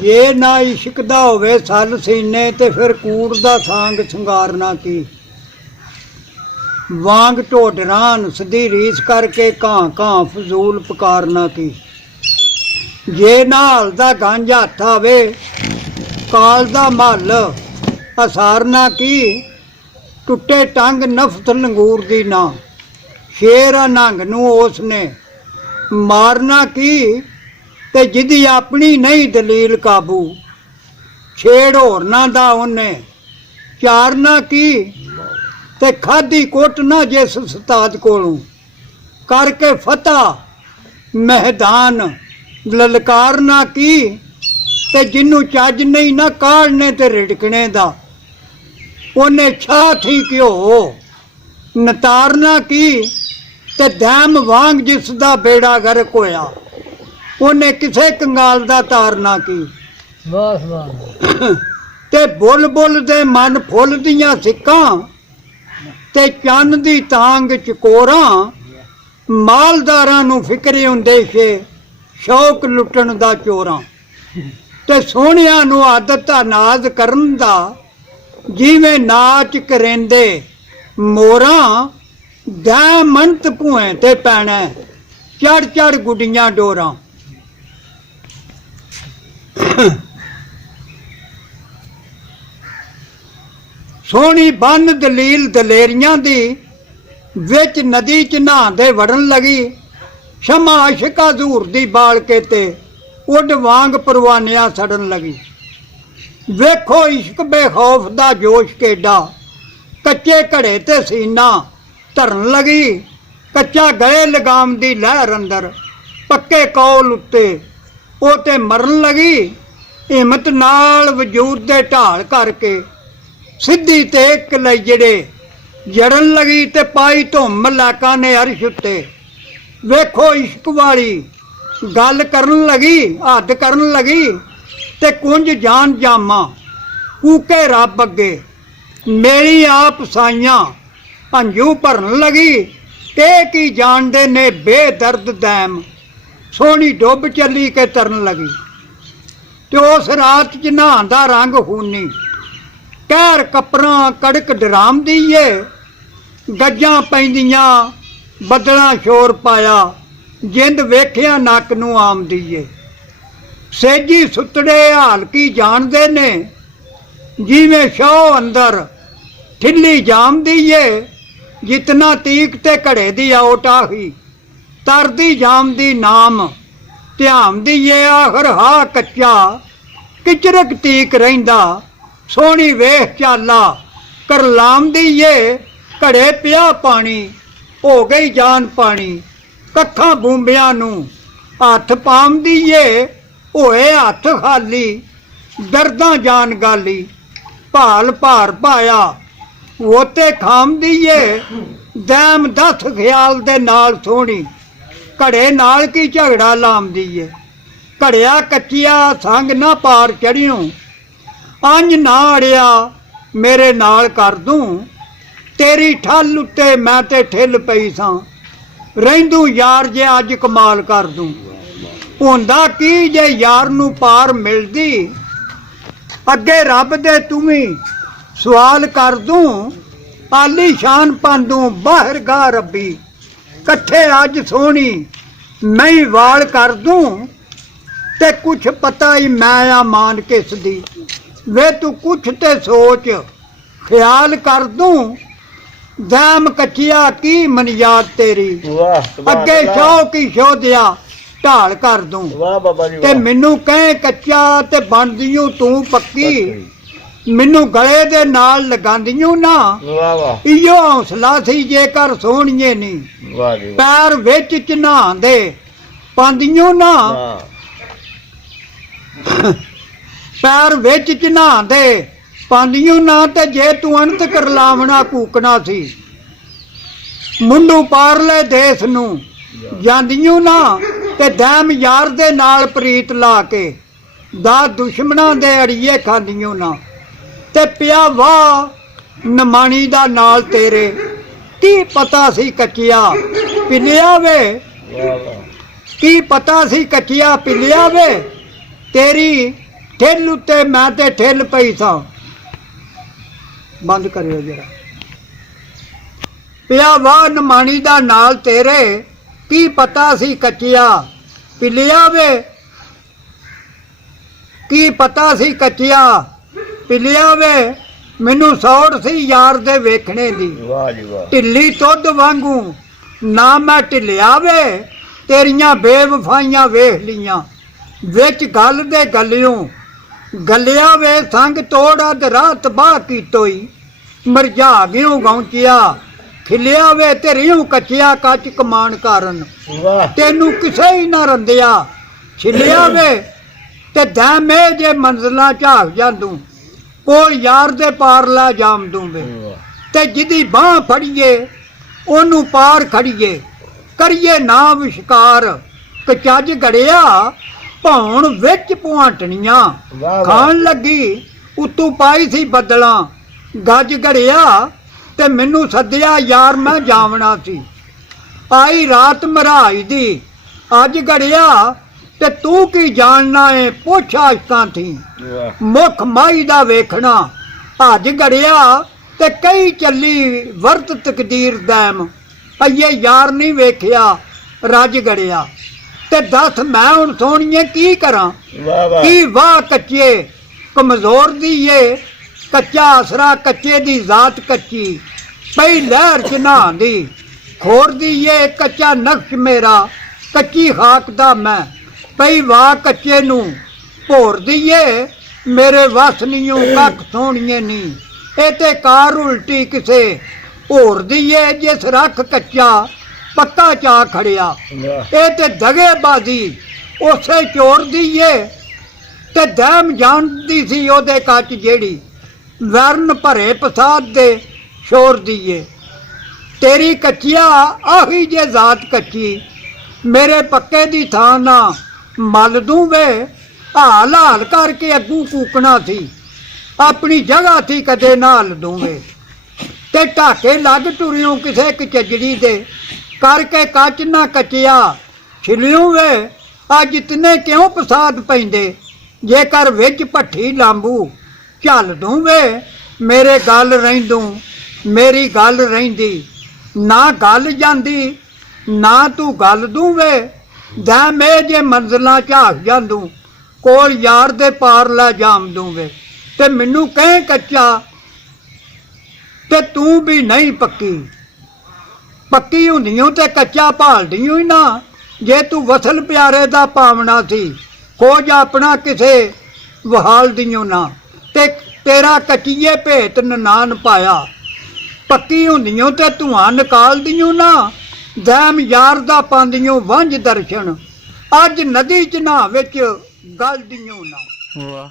ਜੇ ਨਾ ਇਸ਼ਕ ਦਾ ਹੋਵੇ ਸੱਲ ਸੀਨੇ ਤੇ ਫਿਰ ਕੂੜ ਦਾ ਸਾਂਗ ਸ਼ਿੰਗਾਰਨਾ ਕੀ। ਵਾਂਗ ਢੋਡਰਾਂ ਨਸਦੀ ਰੀਸ ਕਰਕੇ ਘਾਂ ਘਾਂ ਫਜ਼ੂਲ ਪੁਕਾਰਨਾ ਕੀ। ਜੇ ਨਾ ਹਲਦਾ ਗੰਜ ਹੱਥ ਆਵੇ ਕਾਲ ਦਾ ਮਹੱਲ ਅਸਾਰਨਾ ਕੀ। ਟੁੱਟੇ ਟੰਗ ਨਫਤ ਲੰਗੂਰ ਦੀ ਨਾ ਸ਼ੇਰ ਨੰਗ ਨੂੰ ਉਸ ਨੇ ਮਾਰਨਾ ਕੀ। ਤੇ ਜਿਹਦੀ ਆਪਣੀ ਨਹੀਂ ਦਲੀਲ ਕਾਬੂ ਛੇੜ ਹੋਰਨਾਂ ਦਾ ਉਹਨੇ ਚਾਰਨਾ ਕੀ। ਤੇ ਖਾਦੀ ਕੁੱਟ ਨਾ ਜਿਸ ਉਸਤਾਦ ਕੋਲੋਂ ਕਰਕੇ ਫਤਿਹ ਮੈਦਾਨ ਲਲਕਾਰਨਾ ਕੀ। ਤੇ ਜਿਹਨੂੰ ਚੱਜ ਨਹੀਂ ਨਾ ਕਾੜਨੇ ਤੇ ਰਿੜਕਣੇ ਦਾ ਉਹਨੇ ਛਾਹ ਥੀ ਘਿਓ ਨਤਾਰਨਾ ਕੀ। ਤੇ ਦੈਮ ਵਾਂਗ ਜਿਸ ਦਾ ਬੇੜਾ ਗਰਕ ਹੋਇਆ ਉਹਨੇ ਕਿਸੇ ਕੰਗਾਲ ਦਾ ਤਾਰਨਾ ਕੀ। ਵਾਹ ਵਾਹ। ਤੇ ਬੁੱਲ ਬੁੱਲ ਦੇ ਮਨ ਫੁੱਲ ਦੀਆਂ ਸਿੱਕਾਂ ਤੇ ਚੰਨ ਦੀ ਤਾਂਗ ਚਕੋਰਾਂ ਮਾਲਦਾਰਾਂ ਨੂੰ ਫਿਕਰੇ ਹੁੰਦੇ ਛੇ ਸ਼ੌਕ ਲੁੱਟਣ ਦਾ ਚੋਰਾਂ। ਤੇ ਸੋਹਣਿਆਂ ਨੂੰ ਆਦਤ ਦਾ ਨਾਜ਼ ਕਰਨ ਦਾ ਜਿਵੇਂ ਨਾਚ ਕਰੇਂਦੇ ਮੋਰਾਂ। ਦੈ ਮੰਤ ਭੂਏ ਤੇ ਪੈਣਾ ਚੜ ਚੜ ਗੁੱਡੀਆਂ ਡੋਰਾਂ। ਸੋਹਣੀ ਬੰਨ ਦਲੀਲ ਦਲੇਰੀਆਂ ਦੀ ਵਿੱਚ ਨਦੀ ਚ ਨਹਾਉਂਦੇ ਵੜਨ ਲਗੀ। ਸ਼ਮਾ ਆਸ਼ਿਕਾ ਜ਼ੂਰ ਦੀ ਬਾਲ ਕੇ ਤੇ ਉੱਡ ਵਾਂਗ ਪਰਵਾਨਿਆਂ ਸੜਨ ਲਗੀ। ਵੇਖੋ ਇਸ਼ਕ ਬੇਖੌਫ ਦਾ ਜੋਸ਼ ਕੇਡਾ ਕੱਚੇ ਘੜੇ ਤੇ ਸੀਨਾ ਧਰਨ ਲਗੀ। ਕੱਚਾ ਗਏ ਲਗਾਮ ਦੀ ਲਹਿਰ ਅੰਦਰ ਪੱਕੇ ਕੌਲ ਉੱਤੇ ਉਹ ਤੇ ਮਰਨ ਲਗੀ। ਹਿੰਮਤ ਨਾਲ ਵਜੂਦ ਦੇ ਢਾਲ ਕਰਕੇ ਸਿੱਧੀ ਤੇ ਕਲੇਜੜੇ ਜੜਨ ਲਗੀ। ਤੇ ਪਾਈ ਧੁੰਮ ਮਲਾਕਾਂ ਨੇ ਅਰਸ਼ ਉੱਤੇ ਵੇਖੋ ਇਸ਼ਕ ਵਾਲੀ ਗੱਲ ਕਰਨ ਲਗੀ ਹੱਦ ਕਰਨ ਲਗੀ। ਤੇ ਕੁੰਜ ਜਾਨ ਜਾਮਾ ਕੂਕੇ ਰੱਬ ਅੱਗੇ ਮੇਰੀ ਆਪ ਸਾਈਆਂ ਹੰਝੂ ਭਰਨ ਲਗੀ। ਤੇ ਕੀ ਜਾਣਦੇ ਨੇ ਬੇਦਰਦ ਦੈਮ ਸੋਹਣੀ ਡੁੱਬ ਚੱਲੀ ਕੇ ਤਰਨ ਲਗੀ। ਤੇ ਉਸ ਰਾਤ ਚ ਨਹਾਉਣ ਦਾ ਰੰਗ ਖੂਨੀ ਕਹਿਰ ਕੱਪਰਾਂ ਕੜਕ ਡਰਾਮ ਦੀਏ। ਗੱਜਾਂ ਪੈਂਦੀਆਂ ਬੱਦਲਾਂ ਸ਼ੋਰ ਪਾਇਆ ਜਿੰਦ ਵੇਖਿਆ ਨੱਕ ਨੂੰ ਆਮਦੀਏ। ਸੇਜੀ ਸੁੱਤੜੇ ਹਾਲ ਕੀ ਜਾਣਦੇ ਨੇ ਜਿਵੇਂ ਸ਼ੌ ਅੰਦਰ ਠਿੱਲੀ ਜਾਮ ਦੀਏ। ਜਿਤਨਾ ਤੀਕ ਤੇ ਘੜੇ ਦੀ ਆਉਟ ਆਹੀ ਤਰਦੀ ਜਾਮ ਦੀ ਨਾਮ ਧਿਆਮ ਦੀਏ। ਆਖਰ ਹਾ ਕੱਚਾ ਕਿਚਰਕ ਤੀਕ ਰਹਿੰਦਾ ਸੋਹਣੀ ਵੇਖ ਚਾਲਾ ਕਰਲਾਮ ਦੀਏ। ਘੜੇ ਪਿਆ ਪਾਣੀ ਹੋ ਗਈ ਜਾਨ ਪਾਣੀ ਕੱਖਾਂ ਬੂੰਬਿਆਂ ਨੂੰ ਹੱਥ ਪਾਮ ਦੀਏ। ਹੋਏ ਹੱਥ ਖਾਲੀ ਦਰਦਾਂ ਜਾਨ ਗਾਲੀ ਭਾਲ ਭਾਰ ਪਾਇਆ ਉਹਤੇ ਖਾਮ ਦੀਏ। ਦੈਮ ਦਸ ਖਿਆਲ ਦੇ ਨਾਲ ਸੋਹਣੀ ਘੜੇ ਨਾਲ ਕੀ ਝਗੜਾ ਲਾਮ ਦੀਏ। ਘੜਿਆ ਕੱਚਿਆ ਸੰਗ ਨਾ ਪਾਰ ਚੜਿਓ ਅੰਜ ਨਾ ਅੜਿਆ ਮੇਰੇ ਨਾਲ ਕਰ ਦੂੰ। ਤੇਰੀ ਠੱਲ ਉੱਤੇ ਮੈਂ ਤੇ ਠਿੱਲ ਪਈ ਸਾਂ ਰਹਿੰਦੂ ਯਾਰ ਜੇ ਅੱਜ ਕਮਾਲ ਕਰ ਦੂੰ। ਹੁੰਦਾ ਕੀ ਜੇ ਯਾਰ ਨੂੰ ਪਾਰ ਮਿਲਦੀ ਅੱਗੇ ਰੱਬ ਦੇ ਤੂੰ ਵੀ ਸਵਾਲ ਕਰ ਦੂੰ। ਆਲੀ ਸ਼ਾਨ ਪਾਂਦੂ ਬਾਹਰ ਗਾ ਰੱਬੀ ਇਕੱਠੇ ਅੱਜ ਸੋਹਣੀ ਮੈਂ ਵਾਲ ਕਰ ਦੂੰ। ਤੇ ਕੁਛ ਪਤਾ ਹੀ ਮੈਂ ਆ ਮਾਨ ਕਿਸ ਦੀ ਵੇ ਤੂੰ ਕੁਛ ਤੇ ਸੋਚ ਖਿਆਲ ਕਰ ਦੂੰ। ਦੈਮ ਕੱਚਿਆ ਕੀ ਮਨਿਆਦ ਤੇਰੀ ਅੱਗੇ ਸ਼ੌ ਕੀ ਸ਼ੋਧਿਆ ਢਾਲ ਕਰ ਦੂੰ। ਤੇ ਮੈਨੂੰ ਕਹੇ ਕੱਚਾ ਤੇ ਬਣਦੀਓ ਤੂੰ ਪੱਕੀ ਮੈਨੂੰ ਗਲੇ ਦੇ ਨਾਲ ਲਗਾਂਦੀਓ ਨਾ। ਇਓ ਹੌਸਲਾ ਸੀ ਜੇਕਰ ਸੋਹਣੀਏ ਨਹੀਂ ਪੈਰ ਵਿੱਚ ਚਨਾਉਂਦੇ ਪਾਂਦੀਓ ਨਾ। ਪੈਰ ਵਿੱਚ ਚਨਾਉਂਦੇ ਪਾਂਦੀਓ ਨਾ। ਤੇ ਜੇ ਤੂੰ ਅਣਤ ਕਰਲਾਵਣਾ ਕੂਕਣਾ ਸੀ ਮੁੰਡੂ ਪਾਰਲੇ ਦੇਸ ਨੂੰ ਜਾਂਦੀਓ ਨਾ। ਤੇ ਦੈਮ ਯਾਰ ਦੇ ਨਾਲ ਪ੍ਰੀਤ ਲਾ ਕੇ ਦਾ ਦੁਸ਼ਮਣਾਂ ਦੇ ਅੜੀਏ ਖਾਂਦੀਓ ਨਾ। ਤੇ ਪਿਆ ਵਾਹ ਨਮਾਣੀ ਦਾ ਨਾਲ ਤੇਰੇ ਕੀ ਪਤਾ ਸੀ ਕੱਚਿਆ ਪਿਲਿਆ ਵੇ। ਕੀ ਪਤਾ ਸੀ ਕੱਚਿਆ ਪਿਲਿਆ ਵੇ ਤੇਰੀ ਠੇਲ ਉੱਤੇ ਮੈਂ ਤੇ ਠੇਲ ਪਈ ਸਾਂ। ਬੰਦ ਕਰਿਓ ਜਰਾ। ਪਿਆ ਵਾਹ ਨਮਾਣੀ ਦਾ ਨਾਲ ਤੇਰੇ, ਕੀ ਪਤਾ ਸੀ ਕੱਚਿਆ ਪਿਲਿਆ ਵੇ, ਕੀ ਪਤਾ ਸੀ ਕੱਚਿਆ ਪਿਲਿਆ ਵੇ। ਮੈਨੂੰ ਸੌੜ ਸੀ ਯਾਰ ਦੇ ਵੇਖਣੇ ਦੀ, ਵਾਹ ਜੀ ਵਾਹ। ਢਿੱਲੀ ਤੁੱਧ ਵਾਂਗੂ ਨਾ ਮੈਂ ਢਿੱਲਿਆ ਵੇ, ਤੇਰੀਆਂ ਬੇਵਫਾਈਆਂ ਵੇਖ ਲੀਆਂ। ਵਿੱਚ ਗੱਲ ਦੇ ਗੱਲਿਓਂ ਗੱਲਿਆ ਵੇ, ਸੰਗ ਤੋੜਾ ਤੇ ਰਾਹ ਤਬਾਹ ਕੀਤੋਈ। ਮਰਝਾ ਗਿਓ ਗੌਂਚਿਆ ਖਿਲਿਆ ਵੇ, ਤੇਰੀਓ ਕੱਚਿਆ ਕੱਚ ਕਮਾਨ ਕਾਰਨ। ਵਾਹ ਤੈਨੂੰ ਕਿਸੇ ਹੀ ਨਾ ਰੰਦਿਆ ਛਿਲਿਆ ਵੇ, ਤੇ ਦੈਮੇ ਜੇ ਮੰਜ਼ਲਾਂ ਝਾਕ ਜਾਂਦੂ, ਕੋਲ ਯਾਰ ਦੇ ਪਾਰ ਲਾ ਜਾਮਦੂ ਵੇ। ਤੇ ਜਿਹਦੀ ਬਾਹ ਫੜੀਏ ਉਹਨੂੰ ਪਾਰ ਖੜੀਏ, ਕਰੀਏ ਨਾ ਵਿਸ਼ਕਾਰ। ਕਚੱਜ ਗੜਿਆ ਭੌਣ ਵਿੱਚ ਪੁਆਂਟਣੀਆਂ, ਵਾਹ ਖਾਣ ਲੱਗੀ ਉਤੋਂ ਪਾਈ ਸੀ ਬੱਦਲਾਂ। ਗੱਜ ਗੜਿਆ ਤੇ ਮੈਨੂੰ ਸੱਦਿਆ ਯਾਰ ਮੈਂ ਜਾਵਣਾ ਸੀ। ਆਈ ਰਾਤ ਮਰਾਈ ਦੀ ਅੱਜ ਗੜਿਆ, ਤੇ ਤੂੰ ਕੀ ਜਾਣਨਾ ਏ ਪੁੱਛ ਆਸ਼ਕਾਂ ਥੀ। ਵਾਹ ਮੁੱਖ ਮਾਈ ਦਾ ਵੇਖਣਾ ਅੱਜ ਗੜਿਆ, ਤੇ ਕਈ ਚੱਲੀ ਵਰਤ ਤਕਦੀਰ ਦੈਮ। ਅਈਏ ਯਾਰ ਨਹੀਂ ਵੇਖਿਆ ਰੱਜ ਗੜਿਆ, ਤੇ ਦੱਸ ਮੈਂ ਹੁਣ ਸੋਹਣੀਏ ਕੀ ਕਰਾਂ। ਵਾਹ ਵਾਹ ਕੀ ਵਾਹ ਕੱਚੇ ਕਮਜ਼ੋਰ ਦੀ ਏ, ਕੱਚਾ ਆਸਰਾ ਕੱਚੇ ਦੀ ਜ਼ਾਤ ਕੱਚੀ। ਪਈ ਲਹਿਰ ਚ ਨਹਾਂਦੀ ਖੋਰ ਦੀ ਏ, ਕੱਚਾ ਨਕਸ਼ ਮੇਰਾ ਕੱਚੀ ਖਾਕ ਦਾ ਮੈਂ। ਪਈ ਵਾਹ ਕੱਚੇ ਨੂੰ ਭੋਰ ਦੀਏ, ਮੇਰੇ ਵਸ ਨੀਓ ਕੱਖ ਸੋਹਣੀਏ ਨੀ। ਇਹ ਤੇ ਕਾਰ ਉਲਟੀ ਕਿਸੇ ਹੋਰ ਦੀ ਏ, ਜਿਸ ਰੱਖ ਕੱਚਾ ਪੱਕਾ ਚਾ ਖੜਿਆ। ਵਾਹ ਇਹ ਤੇ ਦਗੇਬਾਜ਼ੀ ਉਸੇ ਚੋਰ ਦੀ ਏ, ਤੇ ਦਹਿਮ ਜਾਣਦੀ ਸੀ ਉਹਦੇ ਕੱਚ ਜਿਹੜੀ। ਵਰਨ ਭਰੇ ਪਸਾਦ ਦੇ ਸ਼ੋਰ ਦੀ ਏ। ਤੇਰੀ ਕੱਚਿਆ ਆਹੀ ਜੇ ਜ਼ਾਤ ਕੱਚੀ, ਮੇਰੇ ਪੱਕੇ ਦੀ ਥਾਂ ਨਾ ਮਲ ਦੂੰ ਵੇ। ਹਾਲ ਹਾਲ ਕਰਕੇ ਅੱਗੂ ਕੂਕਣਾ ਸੀ, ਆਪਣੀ ਜਗ੍ਹਾ ਥੀ ਕਦੇ ਨਾਲ ਦੂੰਗੇ। ਤੇ ਢਾਕੇ ਲੱਗ ਟੁਰਿਓ ਕਿਸੇ ਕਚਜੜੀ ਦੇ, ਕਰਕੇ ਕੱਚ ਨਾ ਕੱਚਿਆ ਛਿਲਿਓ ਵੇ। ਅੱਜ ਇਤਨੇ ਕਿਉਂ ਪਸਾਦ ਪੈਂਦੇ, ਜੇਕਰ ਵਿੱਚ ਭੱਠੀ ਲਾਂਬੂ ਝੱਲ ਦੂੰ ਵੇ। ਮੇਰੇ ਗੱਲ ਰਹਿੰਦੂ ਮੇਰੀ ਗੱਲ ਰਹਿੰਦੀ, ਨਾ ਗੱਲ ਜਾਂਦੀ ਨਾ ਤੂੰ ਗੱਲ ਦੂੰ ਵੇ। ਦੈਮੇ ਜੇ ਮੰਜ਼ਲਾਂ ਝਾਕ ਜਾਂਦੂ, ਕੋਲ ਯਾਰ ਦੇ ਪਾਰ ਲੈ ਜਾਮਦੂ ਵੇ। ਤੇ ਮੈਨੂੰ ਕਹੇ ਕੱਚਾ, ਤੇ ਤੂੰ ਵੀ ਨਹੀਂ ਪੱਕੀ। ਪੱਕੀ ਹੁੰਦੀਓ ਤੇ ਕੱਚਾ ਭਾਲਦੀਓ ਹੀ ਨਾ। ਜੇ ਤੂੰ ਵਸਲ ਪਿਆਰੇ ਦਾ ਪਾਵਣਾ ਸੀ, ਖੋਜ ਆਪਣਾ ਕਿਸੇ ਵਹਾਲ ਦਿਓ ਨਾ। ਤੇ ਤੇਰਾ ਕੱਚੀਏ ਭੇਤ ਨਾਨ ਪਾਇਆ, ਪੱਕੀ ਹੁੰਦੀਓ ਤੇ ਧੂਆਂ ਨਿਕਾਲ ਦਿਓ ਨਾ। ਦੈਮ ਯਾਰ ਦਾ ਪਾਉਂਦੀਓ ਵੰਝ ਦਰਸ਼ਨ, ਅੱਜ ਨਦੀ ਚ ਨਾ ਵਿੱਚ ਗਲ ਦਿਓ ਨਾ। ਵਾਹ